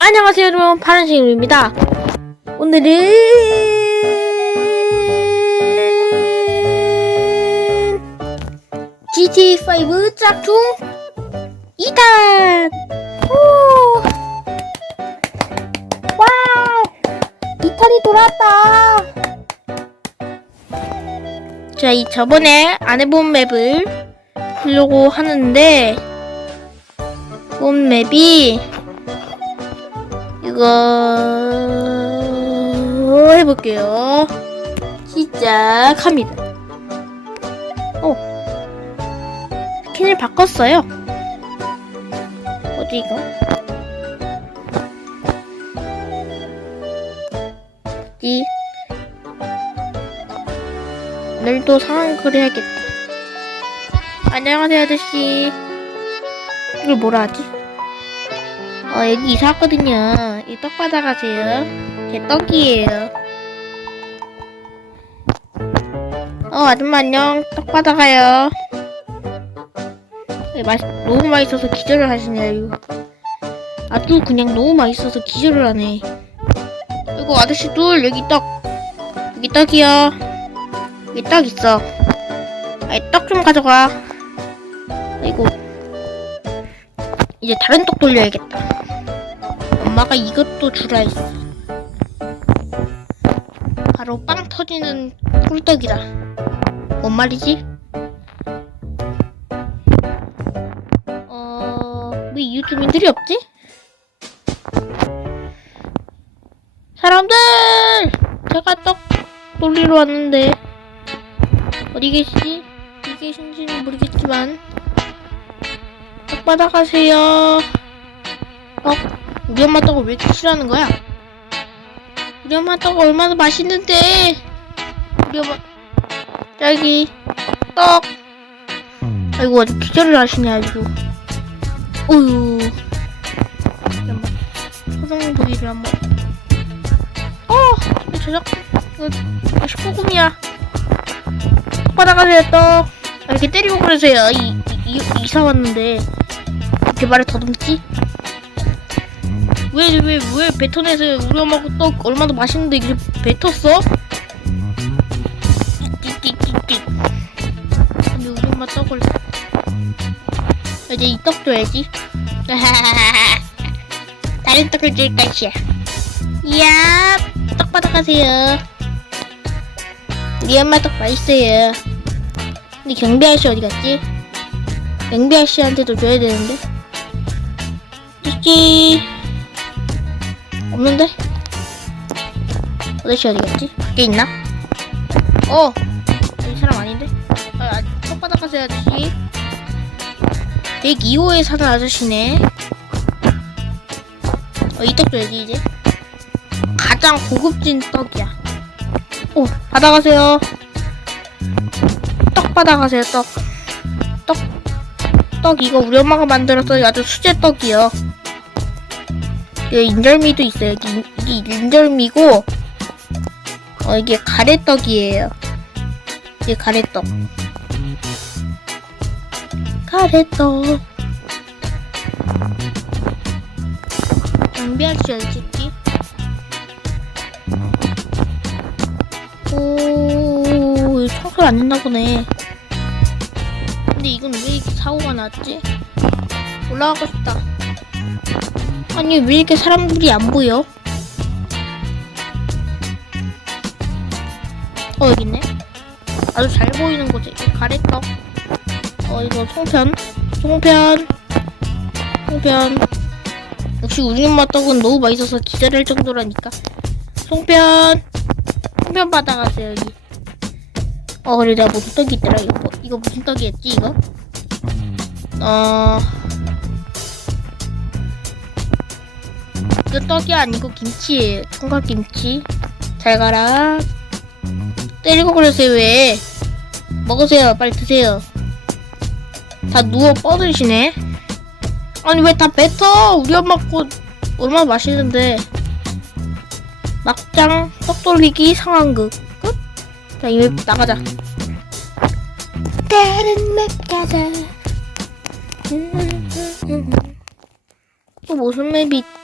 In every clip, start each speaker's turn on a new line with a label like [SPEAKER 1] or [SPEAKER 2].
[SPEAKER 1] 안녕하세요 여러분. 파란색입니다. 오늘은 GTA5 짝퉁 2탄 오! 와 2탄이 돌아왔다! 자, 이 저번에 안 해본 맵을 보려고 하는데 본 맵이 이거 해볼게요. 시작합니다. 오, 스킨을 바꿨어요. 어디 이거? 어디? 오늘도 상황글 해야겠다. 안녕하세요, 아저씨. 이걸 뭐라 하지? 어, 여기 이사 왔거든요. 이 떡 받아가세요. 제 떡이에요. 어, 아줌마 안녕. 떡 받아가요. 네, 맛, 너무 맛있어서 기절을 하시네요. 아주 그냥 너무 맛있어서 기절을 하네. 이거 아저씨 둘, 여기 떡. 여기 떡이요. 여기 떡 있어. 아이, 떡 좀 가져가. 아이고. 이제 다른 떡 돌려야겠다. 엄마가 이것도 주라 했어. 바로 빵 터지는 꿀떡이다. 뭔 말이지? 어, 왜 유튜브인들이 없지? 사람들! 제가 떡 돌리러 왔는데, 어디 계시지? 어디 계신지는 모르겠지만, 떡 받아가세요. 떡. 우리 엄마 떡을 왜 이렇게 싫어하는 거야? 우리 엄마 떡 얼마나 맛있는데. 우리 엄마, 여기, 떡. 아이고, 아주 기절을 하시네, 아주. 엄마, 소송 부위를 한번. 어! 이 저작, 이거, 19금이야. 떡 받아가세요, 떡. 아, 이렇게 때리고 그러세요. 이, 이, 이, 이사 왔는데. 이렇게 말을 더듬지? 왜, 왜, 왜 뱉어내서 우리 엄마가 떡 얼마나 맛있는데 이렇게 뱉었어? 띡띡띡띡. 근데 우리 엄마 떡을. 이제 이 떡 줘야지. 다른 떡을 줄 것이야. 이야, 떡 받아가세요. 우리 엄마 떡 맛있어요. 근데 경비 아저씨 어디 갔지? 경비 아저씨한테도 줘야 되는데. 찌찌. 없는데? 아저씨 어디 갔지? 밖에 있나? 어! 이 사람 아닌데? 아, 아 손바닥 가세요 아저씨 102호에 사는 아저씨네 어, 이떡 줘야지 이제 가장 고급진 떡이야 오 받아가세요 떡 받아가세요 떡 떡, 떡 이거 우리 엄마가 만들었어 아주 수제 떡이요 여기 인절미도 있어요. 여기, 이게 인절미고, 어, 이게 가래떡이에요. 이게 가래떡. 가래떡. 준비할 수 있겠지? 오, 청소를 안 했나 보네. 근데 이건 왜 이렇게 사고가 났지? 올라가고 싶다. 아니 왜 이렇게 사람들이 안 보여? 어 여기 있네. 아주 잘 보이는 곳에 가래떡. 어 이거 송편. 송편. 송편. 역시 우리 엄마 떡은 너무 맛있어서 기절할 정도라니까. 송편. 송편 받아가세요 여기. 어 그래 내가 무슨 떡이 있더라? 이거 뭐, 이거 무슨 떡이었지 이거? 어 이거 떡이 아니고 김치예요. 총각김치. 잘 가라. 때리고 그러세요, 왜? 먹으세요. 빨리 드세요. 다 누워 뻗으시네. 아니, 왜 다 뱉어? 우리 엄마 꽃 얼마나 맛있는데. 막장, 떡 돌리기, 상황극. 끝? 자, 이맵 나가자. 다른 맵 가자. 또 무슨 맵이 있지?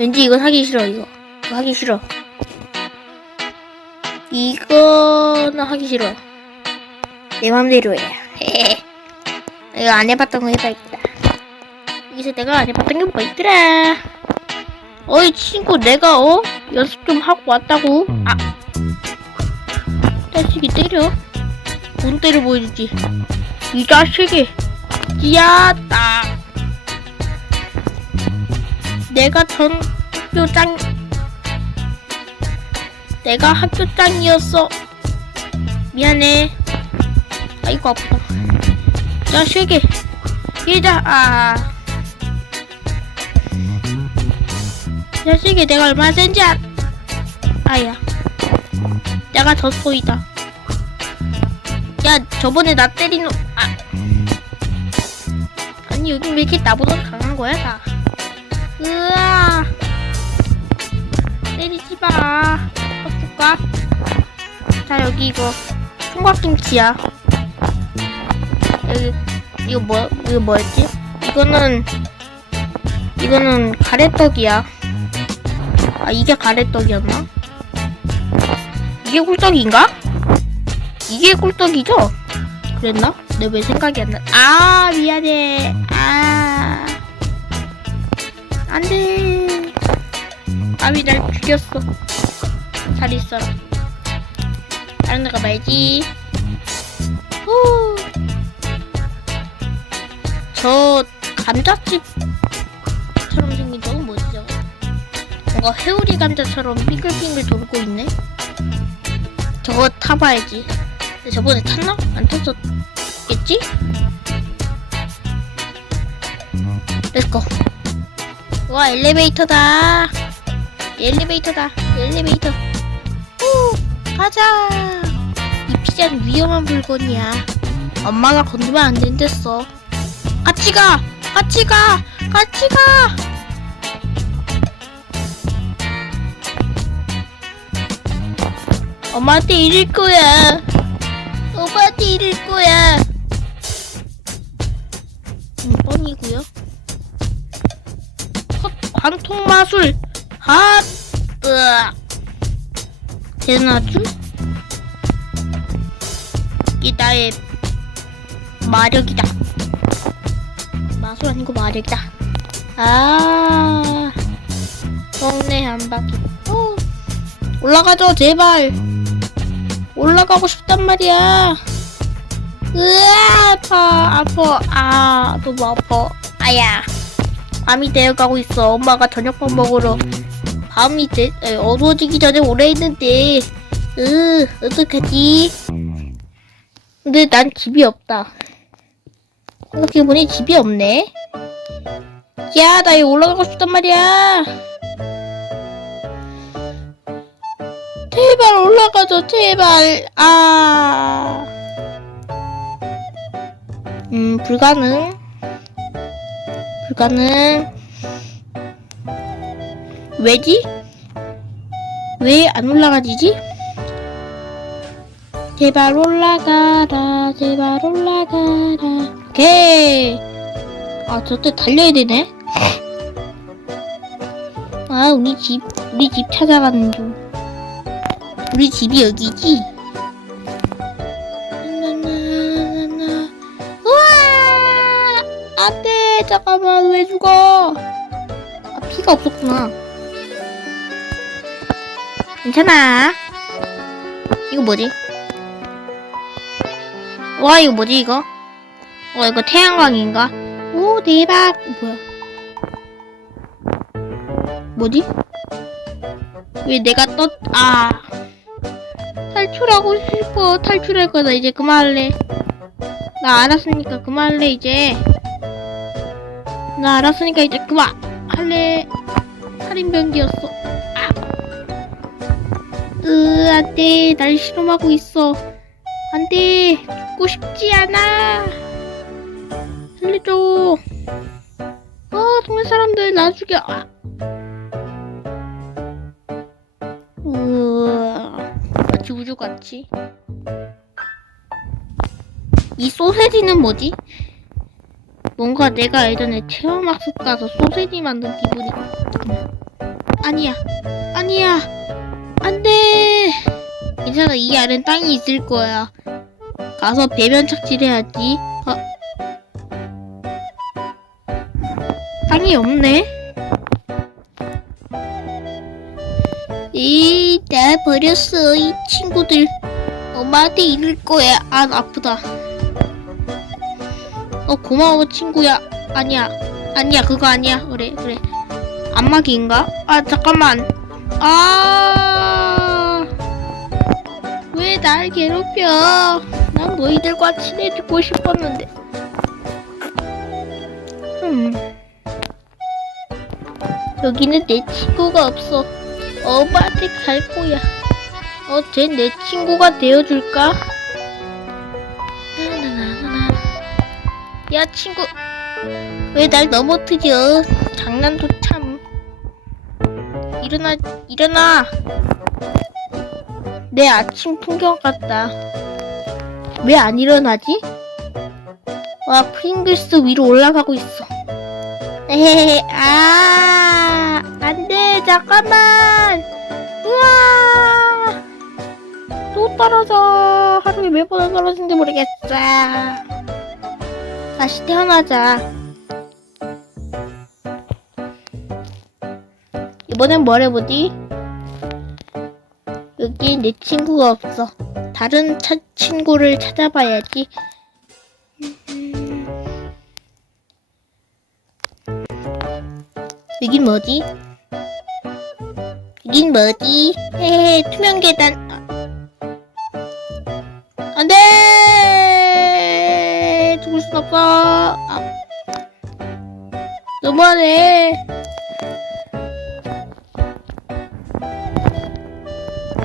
[SPEAKER 1] 왠지 이건 하기 싫어 이거. 이거 하기 싫어. 이거는 하기 싫어. 내 맘대로 해 이거 안 해봤던 거 해봐야겠다. 여기서 내가 안 해봤던 게뭐 있더라? 어이 친구 내가 어? 연습 좀 하고 왔다고? 아. 자식이 때려. 문 때려 보여주지. 이 자식이. 야다 내가 전 학교 짱 내가 학교 짱이었어. 미안해. 아이고 아프다. 자식이 이자. 아. 자식이 내가 얼마나 센지 알 아야. 내가 더 소이다. 야 저번에 나 때린 놈 아. 아니 여긴 왜 이렇게 나보다 강한 거야 다 으아. 때리지 마. 줄까 자 여기 이거 총각김치야. 여기 이거 뭐 이거 뭐였지? 이거는 이거는 가래떡이야. 아 이게 가래떡이었나? 이게 꿀떡인가? 이게 꿀떡이죠? 그랬나? 내 왜 생각이 안 나? 아 미안해. 아 안돼. 아미 날 죽였어. 잘 있어라. 다른 데 가봐야지. 후. 저 감자칩처럼 생긴 저건 뭐지 저거 뭔가 회오리 감자처럼 빙글빙글 돌고 있네? 저거 타봐야지. 저번에 탔나? 안 탔었겠지? 렛츠고 와 엘리베이터다. 엘리베이터다 엘리베이터. 후 가자. 이 피자는 위험한 물건이야. 엄마가 건드면 안 된댔어. 같이 가 같이 가 같이 가. 엄마한테 이럴 거야. 오빠한테 이럴 거야. 음, 뻔이고요. 헛 관통 마술. 핫 으악 대나주 이 나의 마력이다. 마술 아니고 마력이다. 아 동네 한 바퀴 어. 올라가죠 제발. 올라가고 싶단 말이야. 으아 아파 아파. 아 너무 아파. 아야 밤이 되어가고 있어. 엄마가 저녁밥 먹으러 밤이 되, 에, 어두워지기 전에 오래 했는데. 으 어떡하지? 근데 난 집이 없다. 생각해보니 집이 없네. 야 나 여기 올라가고 싶단 말이야. 제발 올라가줘 제발. 아. 음, 불가능. 불가능. 왜지? 왜 안 올라가지지? 제발 올라가라, 제발 올라가라. 오케이. 아, 저때 달려야 되네. 아, 우리 집, 우리 집 찾아가는 중. 우리 집이 여기지? 잠깐만, 왜 죽어? 아, 피가 없었구나. 괜찮아. 이거 뭐지? 와, 이거 뭐지, 이거? 어, 이거 태양광인가? 오, 대박! 뭐야? 뭐지? 왜 내가 떴, 아. 탈출하고 싶어. 탈출할 거다. 이제 그만할래. 나 알았으니까 그만할래, 이제. 나 알았으니까 이제 그만. 할래. 살인병기였어. 아. 으, 안 돼. 날 실험하고 있어. 안 돼. 죽고 싶지 않아. 살려줘. 어, 동네 사람들 나 죽여. 아. 우와. 마치 우주같이. 이 소세지는 뭐지? 뭔가 내가 예전에 체험학습 가서 소세지 만든 기분이. 아니야 아니야 안돼 괜찮아 이 아래는 땅이 있을 거야 가서 배변 착지해야지 어 땅이 없네 이, 나 버렸어, 이 친구들. 엄마한테 이럴 거야. 아, 아프다. 어, 고마워, 친구야. 아니야. 아니야, 그거 아니야. 그래, 그래. 안마기인가? 아, 잠깐만. 아, 왜 날 괴롭혀? 난 너희들과 친해지고 싶었는데. 음. 여기는 내 친구가 없어. 엄마한테 갈 거야. 어, 쟤내 친구가 되어줄까? 야, 친구. 왜 날 넘어뜨려? 장난도 참. 일어나, 일어나. 내 아침 풍경 같다. 왜 안 일어나지? 와, 프링글스 위로 올라가고 있어. 에헤헤, 아, 안 돼, 잠깐만. 우와, 또 떨어져. 하루에 몇 번을 떨어진지 모르겠어. 다시 태어나자. 이번엔 뭘 해보지? 여기 내 친구가 없어. 다른 차, 친구를 찾아봐야지. 여긴 뭐지? 여긴 뭐지? 헤헤, 투명 계단. 순 없어. 아. 너무하네.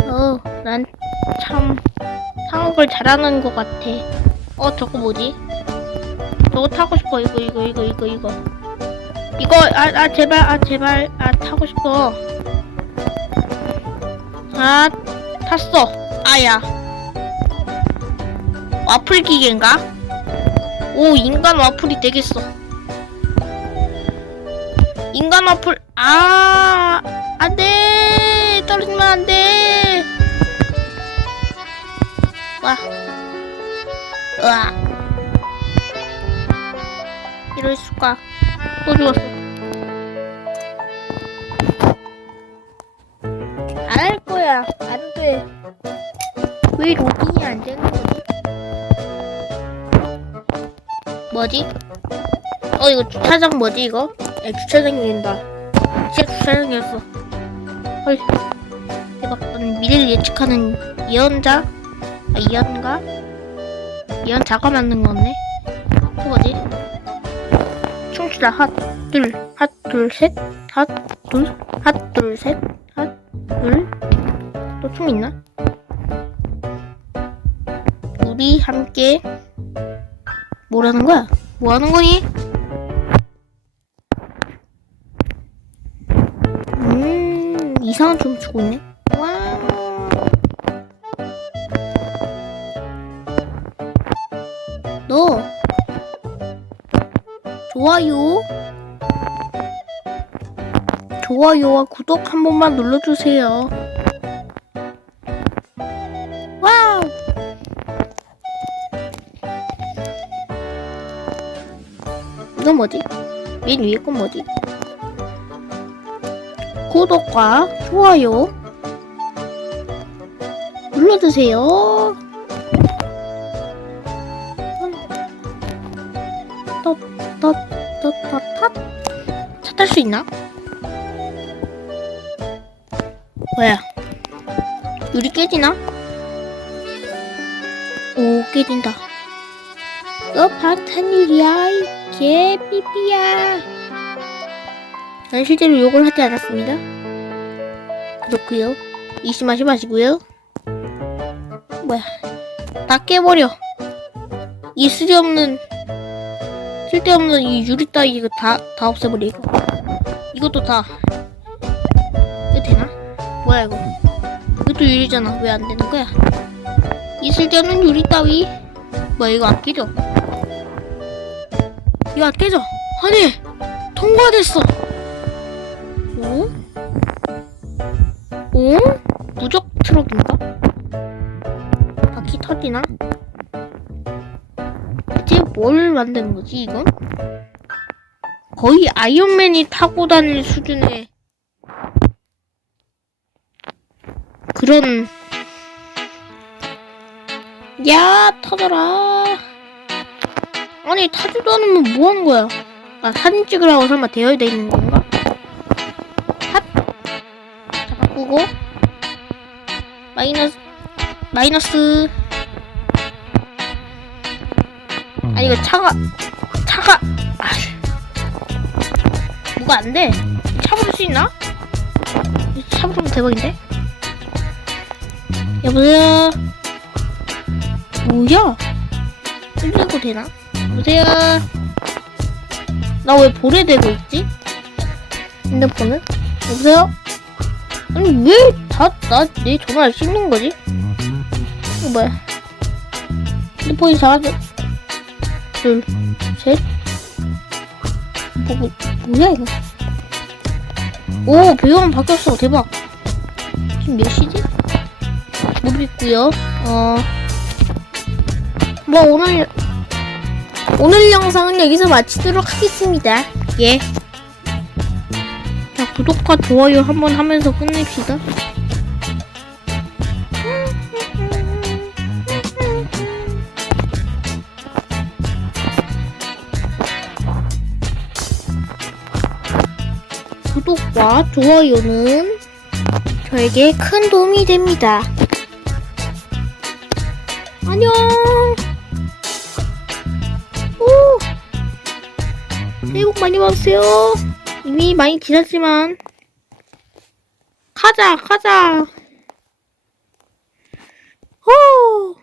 [SPEAKER 1] 어, 난 참 상황을 잘하는 것 같아. 어, 저거 뭐지? 저거 타고 싶어. 이거, 이거, 이거, 이거, 이거. 이거 아, 아 제발 아 제발 아 타고 싶어 아 탔어 아야 와플 기계인가? 오 인간 와플이 되겠어. 인간 와플 아 안돼. 떨어지면 안돼. 와. 으아. 이럴 수가. 또 죽었어. 안 할 거야. 안 돼. 왜 로딩 뭐지? 어, 이거 주차장 뭐지, 이거? 야, 주차장이 된다. 진짜 주차장이었어. 헐. 대박. 난 미래를 예측하는 예언자? 아, 예언가? 예언자가 만든 건데? 그거지? 춤추다 핫 둘 핫 둘 셋 핫 둘 핫 둘 셋 핫 둘 또 춤 있나? 우리 함께 뭐라는 거야? 뭐 하는 거니? 음 이상한 춤 추고 있네. 와우. 너 좋아요. 좋아요와 구독 한 번만 눌러주세요. 뭐지? 맨 위에 건 뭐지? 구독과 좋아요 눌러주세요. 떳떳떳떳 찾을 수 있나? 뭐야? 유리 깨지나? 오 깨진다. 너 반탄 일이야 이 개 삐삐야. 난 실제로 욕을 하지 않았습니다. 그렇고요. 의심하지 마시고요. 뭐야? 다 깨버려. 이 쓸데없는 쓸데없는 이 유리 따위 이거 다, 다 없애버려, 이거. 이것도 다. 이거 되나? 뭐야, 이거. 이것도 유리잖아. 왜 안 되는 거야? 이 쓸데없는 유리 따위. 뭐야, 이거 안 깨져. 안 깨져. 아니! 통과됐어! 오? 어? 무적 트럭인가? 바퀴 터지나? 이제 뭘 만드는 거지, 이건? 거의 아이언맨이 타고 다닐 수준의 그런 야 터져라 아니 타지도 않으면 뭐 하는 거야 아 사진 찍으라고 설마 되어 돼 있는 건가? 핫! 자 바꾸고 마이너스 마이너스 아 이거 차가 차가 아휴 뭐가 안돼 차부를 수 있나? 차부르면 대박인데? 여보세요 뭐야? 끌려고 되나? 여보세요 나왜 보내되고 있지? 핸드폰은? 여보세요? 아니 왜 다 나 내 전화를 씹는 거지? 이거 뭐야? 핸드폰이 작아져 둘, 셋 뭐, 뭐, 뭐야 이거 오 배경은 바뀌었어 대박 지금 몇 시지? 모르겠고요 어... 뭐 오늘 오늘 영상은 여기서 마치도록 하겠습니다 예 자, 구독과 좋아요 한번 하면서 끝냅시다. 구독과 좋아요는 저에게 큰 도움이 됩니다. 안녕! 새해 복 많이 받으세요. 이미 많이 지났지만 가자 가자. 호!